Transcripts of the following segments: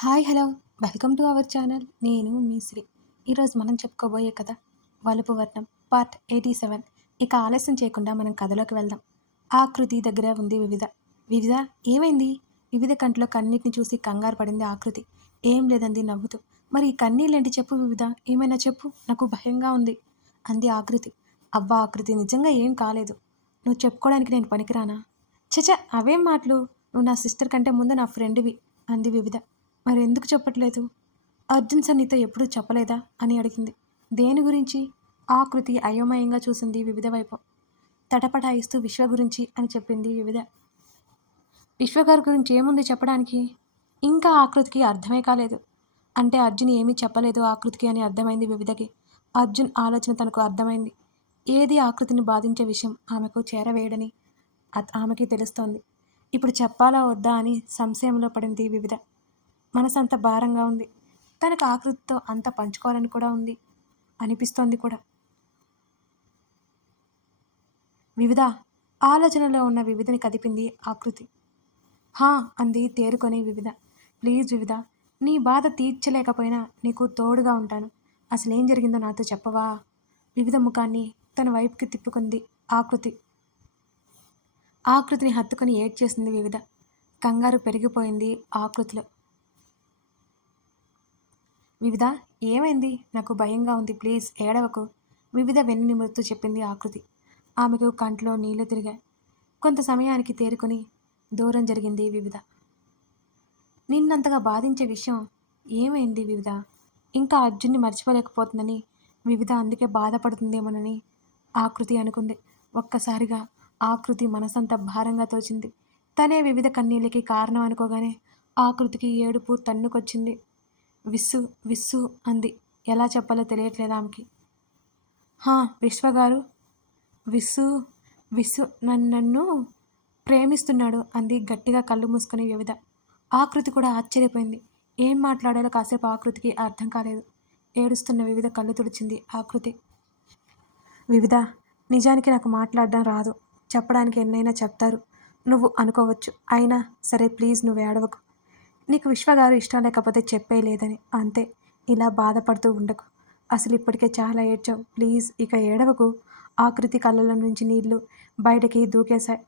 Hi hello. Welcome to our channel. నేను మీ శ్రీ. ఈరోజు మనం చెప్పుకోబోయే కథ వలుపు వర్ణం పార్ట్ ఎయిటీ సెవెన్. ఇక ఆలస్యం చేయకుండా మనం కథలోకి వెళ్దాం. ఆకృతి దగ్గర ఉంది వివిధ. వివిధ? ఏమైంది? వివిధ కంట్లో కన్నిటిని చూసి కంగారు పడింది ఆకృతి ఏం లేదంది నవ్వుతూ. మరి ఈ కన్నీళ్ళేంటి చెప్పు వివిధ? ఏమైనా చెప్పు. నాకు భయంగా ఉంది అంది ఆకృతి అబ్బా ఆకృతి నిజంగా ఏం కాలేదు. నువ్వు చెప్పుకోవడానికి నేను పనికిరానా? చచ అవేం మాటలు? నువ్వు నా సిస్టర్ కంటే ముందు నా ఫ్రెండ్వి అంది వివిధ. మరెందుకు చెప్పట్లేదు? అర్జున్ సన్నితో ఎప్పుడూ చెప్పలేదా? అని అడిగింది. దేని గురించి? ఆకృతి అయోమయంగా చూసింది వివిధ వైపు. తటపటాయిస్తూ విశ్వ గురించి అని చెప్పింది వివిధ. విశ్వగారి గురించి ఏముంది చెప్పడానికి? ఇంకా ఆకృతికి అర్థమే కాలేదు. అంటే అర్జున్ ఏమీ చెప్పలేదు ఆకృతికి అని అర్థమైంది వివిధకి. అర్జున్ ఆలోచన తనకు అర్థమైంది. ఏది ఆకృతిని బాధించే విషయం? ఆమెకు చేరవేయడని ఆమెకి తెలుస్తోంది. ఇప్పుడు చెప్పాలా వద్దా అని సంశయంలో పడింది వివిధ. మనసు అంత భారంగా ఉంది. తనకు ఆకృతితో అంత పంచుకోవాలని కూడా ఉంది. అనిపిస్తోంది కూడా. వివిధ ఆలోచనలో ఉన్న వివిధని కదిపింది ఆకృతి. హా అంది తేరుకొని వివిధ. ప్లీజ్ వివిధ నీ బాధ తీర్చలేకపోయినా నీకు తోడుగా ఉంటాను. అసలేం జరిగిందో నాతో చెప్పవా? వివిధ ముఖాన్ని తన వైపుకి తిప్పుకుంది ఆకృతి. ఆకృతిని హత్తుకొని ఏడ్చేసింది వివిధ. కంగారు పెరిగిపోయింది ఆకృతిలో. వివిధ ఏమైంది? నాకు భయంగా ఉంది. ప్లీజ్ ఏడవకు. వివిధ వెన్ను నిమురుతూ చెప్పింది ఆకృతి. ఆమెకు కంట్లో నీళ్ళు తిరిగాయి. కొంత సమయానికి తేరుకొని దూరం జరిగింది వివిధ. నిన్నంతగా బాధించే విషయం ఏమైంది వివిధ? ఇంకా అర్జున్ని మర్చిపోలేకపోతుందని వివిధ అందుకే బాధపడుతుందేమోనని ఆకృతి అనుకుంది. ఒక్కసారిగా ఆకృతి మనసంతా భారంగా తోచింది. తనే వివిధ కన్నీళ్ళకి కారణం అనుకోగానే ఆకృతికి ఏడుపు తన్నుకొచ్చింది. విస్సు విస్సు అంది. ఎలా చెప్పాలో తెలియట్లేదు ఆమెకి. హా విశ్వగారు. విస్సు విస్సు నన్ను నన్ను ప్రేమిస్తున్నాడు అంది గట్టిగా కళ్ళు మూసుకుని వివిధ ఆకృతి కూడా ఆశ్చర్యపోయింది. ఏం మాట్లాడాలో కాసేపు ఆకృతికి అర్థం కాలేదు. ఏడుస్తున్న వివిధ కళ్ళు తుడిచింది ఆకృతి వివిధ నిజానికి నాకు మాట్లాడడం రాదు. చెప్పడానికి ఎన్నైనా చెప్తారు. నువ్వు అనుకోవచ్చు. అయినా సరే ప్లీజ్ నువ్వు ఏడవకు. నీకు విశ్వగారు ఇష్టం లేకపోతే చెప్పే లేదని. అంతే. ఇలా బాధపడుతూ ఉండకు. అసలు ఇప్పటికే చాలా ఏడ్చావు. ప్లీజ్ ఇక ఏడవకు. ఆకృతి కళ్ళల నుంచి నీళ్ళు బయటకి దూకేశాయి.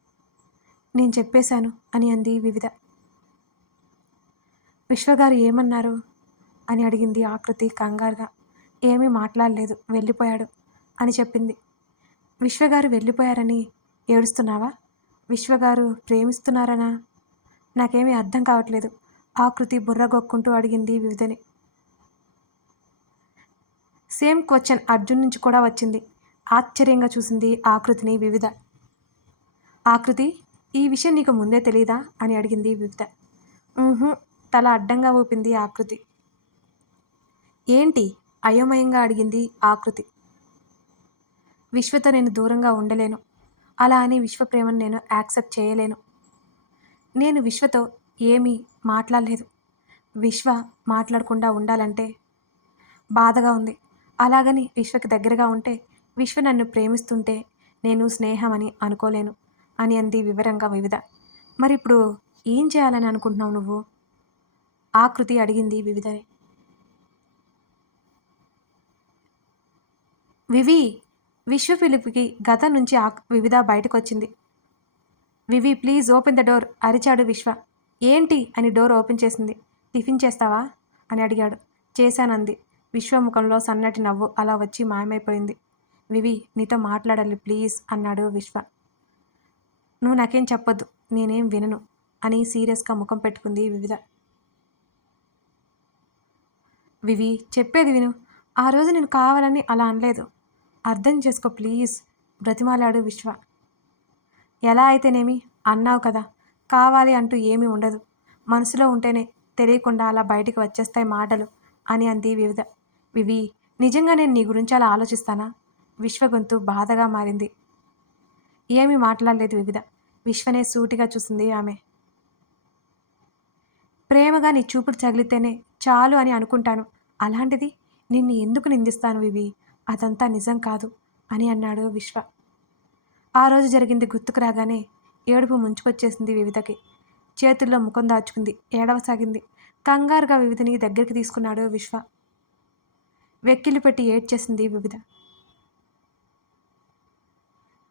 నేను చెప్పేశాను అని అంది వివిధ. విశ్వగారు ఏమన్నారు? అని అడిగింది ఆకృతి కంగారుగా. ఏమీ మాట్లాడలేదు. వెళ్ళిపోయాడు అని చెప్పింది. విశ్వగారు వెళ్ళిపోయారని ఏడుస్తున్నావా? విశ్వగారు ప్రేమిస్తున్నారనా? నాకేమీ అర్థం కావట్లేదు. ఆకృతి బుర్రగొక్కుంటూ అడిగింది వివిధని. సేమ్ క్వశ్చన్ అర్జున్ నుంచి కూడా వచ్చింది. ఆశ్చర్యంగా చూసింది ఆకృతిని వివిధ. ఆకృతి ఈ విషయం నీకు ముందే తెలియదా అని అడిగింది వివిధ. తల అడ్డంగా ఊపింది ఆకృతి. ఏంటి? అయోమయంగా అడిగింది ఆకృతి. విశ్వతో నేను దూరంగా ఉండలేను. అలా అని విశ్వప్రేమను నేను యాక్సెప్ట్ చేయలేను. నేను విశ్వతో ఏమీ మాట్లాడలేదు. విశ్వ మాట్లాడకుండా ఉండాలంటే బాధగా ఉంది. అలాగని విశ్వకి దగ్గరగా ఉంటే విశ్వ నన్ను ప్రేమిస్తుంటే నేను స్నేహం అని అనుకోలేను అని అంది వివరంగా వివిధ. మరి ఇప్పుడు ఏం చేయాలని అనుకుంటున్నావు నువ్వు? ఆకృతి అడిగింది వివిధని. వివి విశ్వ పిలుపుకి గత నుంచి ఆ వివిధ బయటకు వచ్చింది Vivi please open the door అరిచాడు విశ్వ. ఏంటి అని డోర్ ఓపెన్ చేసింది. టిఫిన్ చేస్తావా? అని అడిగాడు. చేశానంది. విశ్వ ముఖంలో సన్నటి నవ్వు అలా వచ్చి మాయమైపోయింది. వివి నీతో మాట్లాడాలి ప్లీజ్ అన్నాడు విశ్వ. నువ్వు నాకేం చెప్పొద్దు నేనేం వినను అని సీరియస్గా ముఖం పెట్టుకుంది వివిధ. వివి చెప్పేది విను. ఆ రోజు నేను కావాలని అలా అనలేదు. అర్థం చేసుకో ప్లీజ్ బ్రతిమాలాడు విశ్వ. ఎలా అయితేనేమి? అన్నావు కదా. కావాలి అంటూ ఏమీ ఉండదు. మనసులో ఉంటేనే తెలియకుండా అలా బయటికి వచ్చేస్తాయి మాటలు అని అంది వివిధ. వివి నిజంగా నేను నీ గురించి అలా ఆలోచిస్తానా? విశ్వ గొంతు బాధగా మారింది. ఏమీ మాట్లాడలేదు వివిధ. విశ్వనే సూటిగా చూసింది ఆమె. ప్రేమగా నీ చూపులు చగిలితేనే చాలు అని అనుకుంటాను. అలాంటిది నిన్ను ఎందుకు నిందిస్తాను వివి? అదంతా నిజం కాదు అని అన్నాడు విశ్వ. ఆ రోజు జరిగింది గుర్తుకు రాగానే ఏడుపు ముంచుకొచ్చేసింది వివిధకి. చేతుల్లో ముఖం దాచుకుంది. ఏడవసాగింది. కంగారుగా వివిధని దగ్గరికి తీసుకున్నాడు విశ్వ. వెక్కిలి పెట్టి ఏడ్చేసింది వివిధ.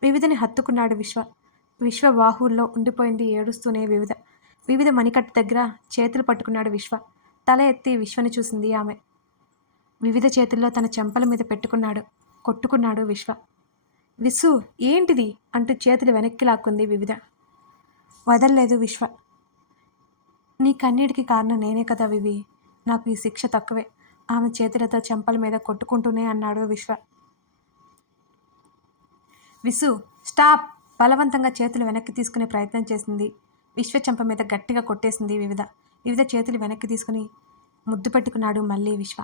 వివిధని హత్తుకున్నాడు విశ్వ. విశ్వ బాహువుల్లో ఉండిపోయింది ఏడుస్తూనే వివిధ. వివిధ మణికట్టు దగ్గర చేతులు పట్టుకున్నాడు విశ్వ. తల ఎత్తి విశ్వని చూసింది ఆమె. వివిధ చేతుల్లో తన చెంపల మీద పెట్టుకున్నాడు. కొట్టుకున్నాడు విశ్వ. విసు ఏంటిది? అంటూ చేతులు వెనక్కి లాక్కుంది వివిధ. వదల్లేదు విశ్వ. నీ కన్నీటికి కారణం నేనే కదా వివి. నాకు ఈ శిక్ష తక్కువే. ఆమె చేతులతో చెంపల మీద కొట్టుకుంటూనే అన్నాడు విశ్వ. విసు స్టాప్! బలవంతంగా చేతులు వెనక్కి తీసుకునే ప్రయత్నం చేసింది. విశ్వ చెంప మీద గట్టిగా కొట్టేసింది వివిధ. వివిధ చేతులు వెనక్కి తీసుకుని ముద్దు పెట్టుకున్నాడు మళ్ళీ విశ్వ.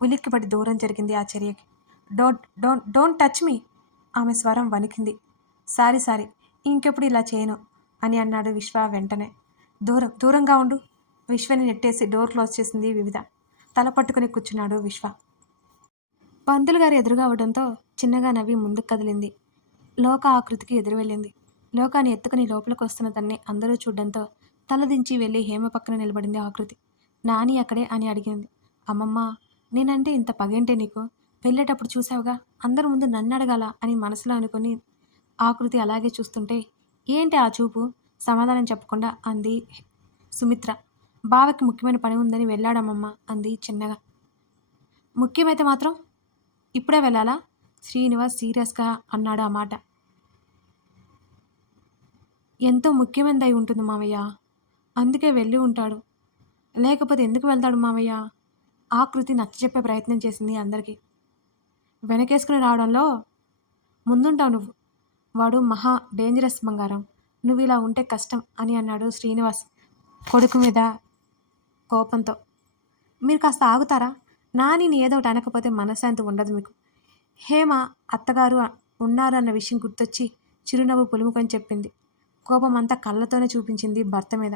ఉలిక్కిపడి దూరం జరిగింది ఆ చర్యకి. Don't don't don't touch me! ఆమె స్వరం వణికింది. సారీ సారీ ఇంకెప్పుడు ఇలా చేయను అని అన్నాడు విశ్వ వెంటనే. దూరం దూరంగా ఉండు. విశ్వని నెట్టేసి డోర్ క్లోజ్ చేసింది వివిధ. తల పట్టుకుని కూర్చున్నాడు విశ్వ. పంతులు గారు ఎదురుగా అవడంతో చిన్నగా నవ్వి ముందుకు కదిలింది. లోక ఆకృతికి ఎదురు వెళ్ళింది లోకాన్ని ఎత్తుకుని లోపలికి వస్తున్న తన్ని అందరూ చూడడంతో తలదించి వెళ్ళి హేమ పక్కన నిలబడింది ఆకృతి. నాని అక్కడే అని అడిగింది. అమ్మమ్మ నేనంటే ఇంత పగేంటే నీకు? వెళ్ళేటప్పుడు చూసావుగా? అందరి ముందు నన్ను అడగాల? అని మనసులో అనుకుని ఆకృతి అలాగే చూస్తుంటే ఏంటి ఆ చూపు? సమాధానం చెప్పకుండా అంది సుమిత్ర. బావకి ముఖ్యమైన పని ఉందని వెళ్ళాడమ్మమ్మ అంది చిన్నగా. ముఖ్యమైతే మాత్రం ఇప్పుడే వెళ్ళాలా? శ్రీనివాస్ సీరియస్గా అన్నాడు ఆ మాట. ఎంతో ముఖ్యమైనది అయి ఉంటుంది మామయ్య అందుకే వెళ్ళి ఉంటాడు. లేకపోతే ఎందుకు వెళ్తాడు మామయ్య ఆకృతి నచ్చజెప్పే ప్రయత్నం చేసింది అందరికీ. వెనకేసుకుని రావడంలో ముందుంటావు నువ్వు. వాడు మహా డేంజరస్ బంగారం. నువ్వు ఇలా ఉంటే కష్టం అని అన్నాడు శ్రీనివాస్ కొడుకు మీద కోపంతో. మీరు కాస్త ఆగుతారా? నానిని ఏదో ఒకటి అనకపోతే మనశ్శాంతి ఉండదు మీకు. హేమ అత్తగారు ఉన్నారు అన్న విషయం గుర్తొచ్చి చిరునవ్వు పులుముకొని చెప్పింది. కోపం అంతా కళ్ళతోనే చూపించింది భర్త మీద.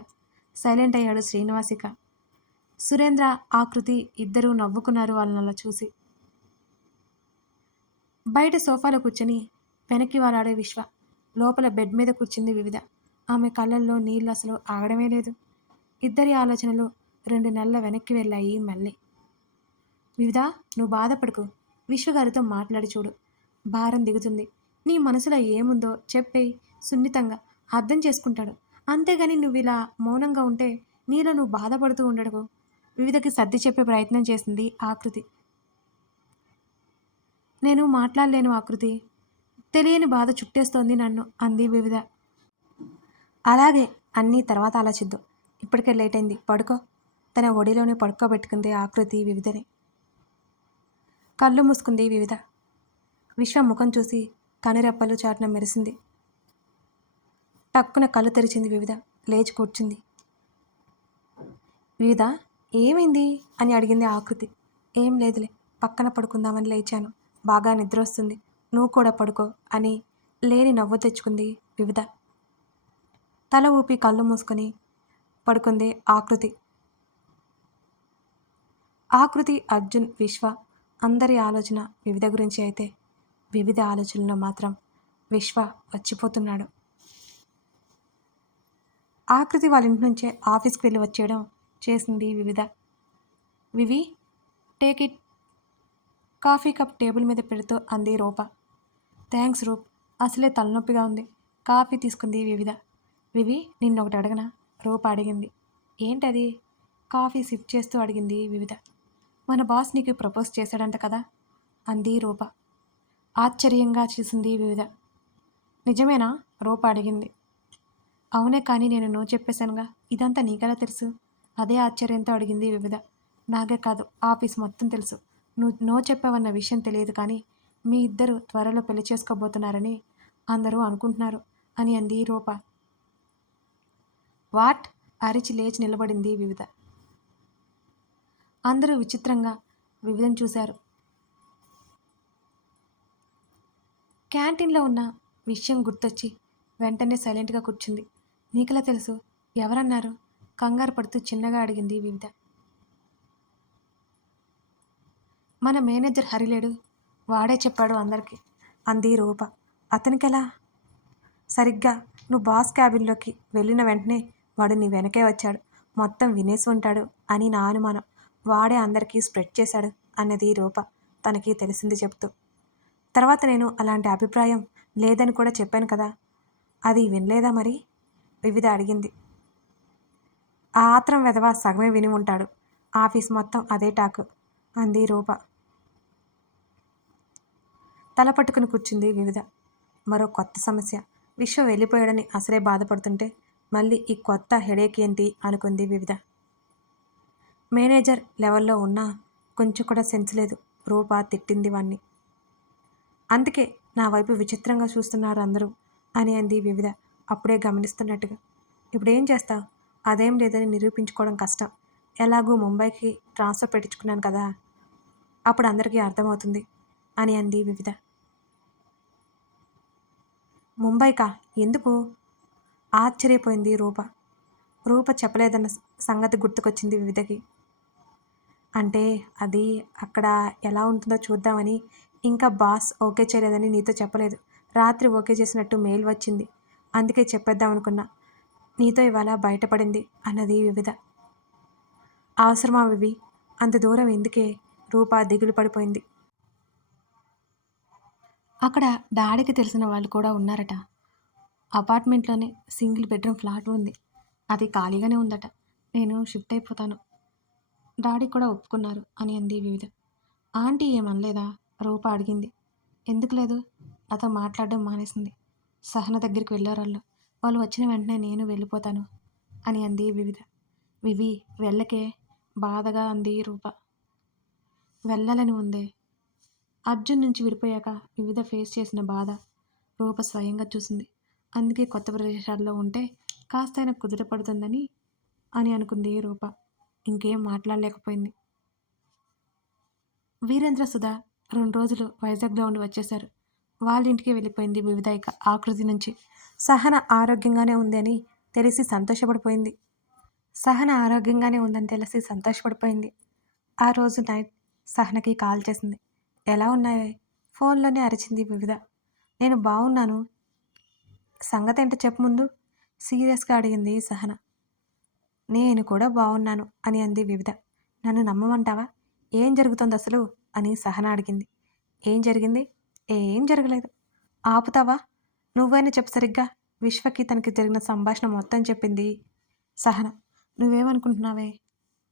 సైలెంట్ అయ్యాడు శ్రీనివాసిక సురేంద్ర ఆకృతి ఇద్దరూ నవ్వుకున్నారు వాళ్ళని అలా చూసి. బయట సోఫాలో కూర్చొని వెనక్కి వాలాడే విశ్వ. లోపల బెడ్ మీద కూర్చుంది వివిధ. ఆమె కళ్ళల్లో నీళ్ళు అసలు ఆగడమే లేదు. ఇద్దరి ఆలోచనలు రెండు నెలల వెనక్కి వెళ్ళాయి మళ్ళీ. వివిధ నువ్వు బాధపడకు. విశ్వగారితో మాట్లాడి చూడు. భారం దిగుతుంది. నీ మనసులో ఏముందో చెప్పేయి సున్నితంగా. అర్థం చేసుకుంటాడు. అంతేగాని నువ్వు ఇలా మౌనంగా ఉంటే నీలో నువ్వు బాధపడుతూ ఉండడకు. వివిధకి సర్ది చెప్పే ప్రయత్నం చేసింది ఆకృతి. నేను మాట్లాడలేను ఆకృతి. తెలియని బాధ చుట్టేస్తోంది నన్ను అంది వివిధ. అలాగే అన్నీ తర్వాత ఆలోచిద్దాం. ఇప్పటికే లేట్ అయింది. పడుకో. తన ఒడిలోనే పడుకోబెట్టుకుంది ఆకృతి వివిధని. కళ్ళు మూసుకుంది వివిధ. విశ్వ ముఖం చూసి కనురెప్పలు చాటున మెరిసింది. టక్కున కళ్ళు తెరిచింది వివిధ. లేచి కూర్చుంది. వివిధ ఏమైంది? అని అడిగింది ఆకృతి. ఏం లేదులే పక్కన పడుకుందామని లేచాను. బాగా నిద్ర వస్తుంది నువ్వు కూడా పడుకో అని లేని నవ్వు తెచ్చుకుంది వివిధ. తల ఊపి కళ్ళు మూసుకొని పడుకుంది ఆకృతి. ఆకృతి అర్జున్ విశ్వ అందరి ఆలోచన వివిధ గురించి అయితే వివిధ ఆలోచనలో మాత్రం విశ్వ వచ్చిపోతున్నాడు. ఆకృతి వాళ్ళ ఇంటి నుంచే ఆఫీస్కి వెళ్ళి వచ్చేయడం చేసింది Vividha. Vivi take it coffee cup table మీద పెడుతూ అంది రూప. థ్యాంక్స్ రూప్. అసలే తలనొప్పిగా ఉంది. కాఫీ తీసుకుంది వివిధ. వివి నిన్నొకటి అడగనా? రూప అడిగింది. ఏంటది? కాఫీ సిప్ చేస్తూ అడిగింది వివిధ. మన బాస్ నీకు ప్రపోజ్ చేశాడంట కదా? అంది రూప. ఆశ్చర్యంగా చూసింది వివిధ. నిజమేనా? రూప అడిగింది. అవునే కానీ నేను నో చెప్పేశానుగా. ఇదంతా నీకెలా తెలుసు? అదే ఆశ్చర్యంతో అడిగింది వివిధ. నాకే కాదు ఆఫీస్ మొత్తం తెలుసు. నువ్వు నో చెప్పావన్న విషయం తెలియదు కానీ మీ ఇద్దరు త్వరలో పెళ్ళి చేసుకోబోతున్నారని అందరూ అనుకుంటున్నారు అని అంది రూప. వాట్? అరిచి లేచి నిలబడింది వివిధ. అందరూ విచిత్రంగా వివిధను చూశారు. క్యాంటీన్లో ఉన్న విషయం గుర్తొచ్చి వెంటనే సైలెంట్గా కూర్చుంది. నీకులా తెలుసు? ఎవరన్నారు? కంగారు పడుతూ చిన్నగా అడిగింది వివిధ. మన మేనేజర్ హరిలేడు వాడే చెప్పాడు అందరికీ. అంది రూప. అతనికెలా? సరిగ్గా నువ్వు బాస్ క్యాబిన్లోకి వెళ్ళిన వెంటనే వాడు నీ వెనకే వచ్చాడు. మొత్తం వినేసి ఉంటాడు అని నా అనుమానం. వాడే అందరికీ స్ప్రెడ్ చేశాడు అన్నది రూప తనకి తెలిసింది చెప్తూ తర్వాత నేను అలాంటి అభిప్రాయం లేదని కూడా చెప్పాను కదా. అది వినలేదా మరి? వివిధ అడిగింది. ఆ ఆత్రం వెధవ సగమే విని ఉంటాడు. ఆఫీస్ మొత్తం అదే టాక్. అంది రూప. తల పట్టుకుని కూర్చుంది వివిధ. మరో కొత్త సమస్య. విశ్వ వెళ్ళిపోయాడని అసలే బాధపడుతుంటే మళ్ళీ ఈ కొత్త హెడేక్ ఏంటి అనుకుంది వివిధ. మేనేజర్ లెవెల్లో ఉన్నా కొంచెం కూడా సెన్స్ లేదు. రూప తిట్టింది వాణ్ణి. అందుకే నా వైపు విచిత్రంగా చూస్తున్నారు అందరూ అని అంది వివిధ అప్పుడే గమనిస్తున్నట్టుగా. ఇప్పుడేం చేస్తావు? అదేం లేదని నిరూపించుకోవడం కష్టం. ఎలాగూ ముంబైకి ట్రాన్స్ఫర్ పెట్టించుకున్నాను కదా. అప్పుడు అందరికీ అర్థమవుతుంది అని అంది వివిధ. ముంబైకా? ఎందుకు? ఆశ్చర్యపోయింది రూప. రూప చెప్పలేదన్న సంగతి గుర్తుకొచ్చింది వివిధకి. అంటే అది అక్కడ ఎలా ఉంటుందో చూద్దామని ఇంకా బాస్ ఓకే చేయలేదని నీతో చెప్పలేదు. రాత్రి ఓకే చేసినట్టు మెయిల్ వచ్చింది. అందుకే చెప్పేద్దాం అనుకున్నా నీతో ఇవాళ బయటపడింది అన్నది వివిధ. అవసరమా వివి? అంత దూరం ఎందుకే? రూప దిగులు పడిపోయింది. అక్కడ డాడీకి తెలిసిన వాళ్ళు కూడా ఉన్నారట. అపార్ట్మెంట్లోనే సింగిల్ బెడ్రూమ్ ఫ్లాట్ ఉంది. అది ఖాళీగానే ఉందట. నేను షిఫ్ట్ అయిపోతాను. డాడీ కూడా ఒప్పుకున్నారు అని అంది వివిధ. ఆంటీ ఏమనలేదా? రూప అడిగింది. ఎందుకు లేదు? నాతో మాట్లాడడం మానేసింది. సహన దగ్గరికి వెళ్ళారు వాళ్ళు. వాళ్ళు వచ్చిన వెంటనే నేను వెళ్ళిపోతాను అని అంది వివిధ. వివి వెళ్ళకే? బాధగా అంది రూప. వెళ్ళాలని ఉందే. అర్జున్ నుంచి విడిపోయాక వివిధ ఫేస్ చేసిన బాధ రూప స్వయంగా చూసింది. అందుకే కొత్త ప్రదేశాల్లో ఉంటే కాస్తైనా కుదుట పడుతుందని అని అనుకుంది రూప. ఇంకేం మాట్లాడలేకపోయింది. వీరేంద్ర సుధా రెండు రోజులు వైజాగ్లో ఉండి వచ్చేశారు. వాళ్ళ ఇంటికి వెళ్ళిపోయింది వివిధ ఆకృతి నుంచి. సహన ఆరోగ్యంగానే ఉంది అని తెలిసి సంతోషపడిపోయింది. సహన ఆరోగ్యంగానే ఉందని తెలిసి సంతోషపడిపోయింది. ఆ రోజు నైట్ సహనకి కాల్ చేసింది. ఎలా ఉన్నాయి? ఫోన్లోనే అరిచింది వివిధ. నేను బాగున్నాను సంగతి ఏంటో చెప్పు ముందు. సీరియస్గా అడిగింది సహన. నేను కూడా బాగున్నాను అని అంది వివిధ. నన్ను నమ్మమంటావా? ఏం జరుగుతుంది అసలు? అని సహన అడిగింది. ఏం జరిగింది? ఏం జరగలేదు. ఆపుతావా? నువ్వైనా చెప్పు సరిగ్గా. విశ్వకి తనకి జరిగిన సంభాషణ మొత్తం చెప్పింది సహన. నువ్వేమనుకుంటున్నావే?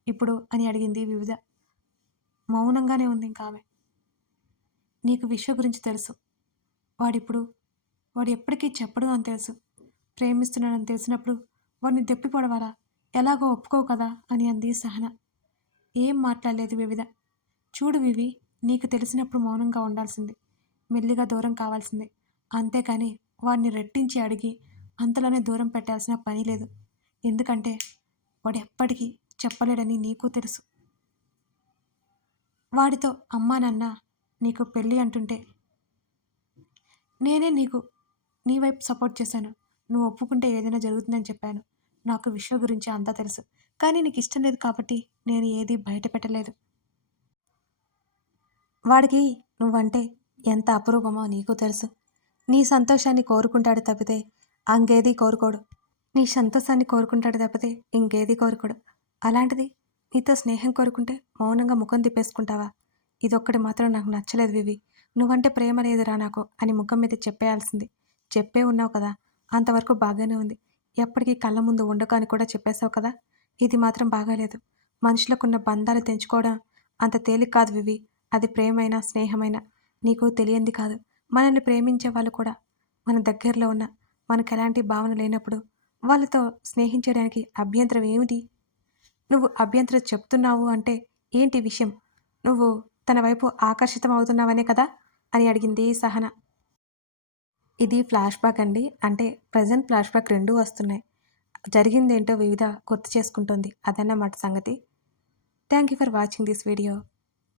ఇప్పుడు అని అడిగింది వివిధ. మౌనంగానే ఉంది ఇంకా ఆమె. నీకు విశ్వ గురించి తెలుసు. వాడిప్పుడు వాడు ఎప్పటికీ చెప్పడు అని తెలుసు. ప్రేమిస్తున్నాడని తెలిసినప్పుడు వాడిని దెప్పి పొడవాలా? ఎలాగో ఒప్పుకోవు కదా అని అంది సహన. ఏం మాట్లాడలేదు వివిధ. చూడు వివి నీకు తెలిసినప్పుడు మౌనంగా ఉండాల్సింది. మెల్లిగా దూరం కావాల్సిందే. అంతేకాని వాడిని రెట్టించి అడిగి అంతలోనే దూరం పెట్టాల్సిన పని లేదు. ఎందుకంటే వాడు ఎప్పటికీ చెప్పలేడని నీకు తెలుసు. వాడితో అమ్మా నాన్న నీకు పెళ్ళి అంటుంటే నేనే నీకు నీ వైపు సపోర్ట్ చేశాను. నువ్వు ఒప్పుకుంటే ఏదైనా జరుగుతుందని చెప్పాను. నాకు విశ్వ గురించి అంతా తెలుసు. కానీ నీకు ఇష్టం లేదు కాబట్టి నేను ఏది బయట పెట్టలేదు. వాడికి నువ్వంటే ఎంత అపురూపమో నీకు తెలుసు. నీ సంతోషాన్ని కోరుకుంటాడు తప్పితే అంగేది కోరుకోడు. నీ సంతోషాన్ని కోరుకుంటాడు తప్పితే ఇంకేది కోరుకోడు. అలాంటిది నీతో స్నేహం కోరుకుంటే మౌనంగా ముఖం తిప్పేసుకుంటావా? ఇదొక్కటి మాత్రం నాకు నచ్చలేదు వివి. నువ్వంటే ప్రేమ లేదురా నాకు అని ముఖం మీద చెప్పేయాల్సింది. చెప్పే ఉన్నావు కదా అంతవరకు బాగానే ఉంది. ఎప్పటికీ కళ్ళ ముందు ఉండకు అని కూడా చెప్పేశావు కదా ఇది మాత్రం బాగాలేదు. మనుషులకున్న బంధాలు తెంచుకోవడం అంత తేలిక కాదు వివి. అది ప్రేమైనా స్నేహమైనా నీకు తెలియంది కాదు. మనల్ని ప్రేమించే వాళ్ళు కూడా మన దగ్గరలో ఉన్న మనకు ఎలాంటి భావన లేనప్పుడు వాళ్ళతో స్నేహించడానికి అభ్యంతరం ఏమిటి? నువ్వు అభ్యంతరం చెప్తున్నావు అంటే ఏంటి విషయం? నువ్వు తన వైపు ఆకర్షితం అవుతున్నావనే కదా? అని అడిగింది సహన. ఇది ఫ్లాష్ బ్యాక్ అండి. అంటే ప్రజెంట్ ఫ్లాష్ బ్యాక్ రెండూ వస్తున్నాయి. జరిగిందేంటో వివిధ గుర్తు చేసుకుంటుంది. అదన్నమాట సంగతి. Thank you for watching this video.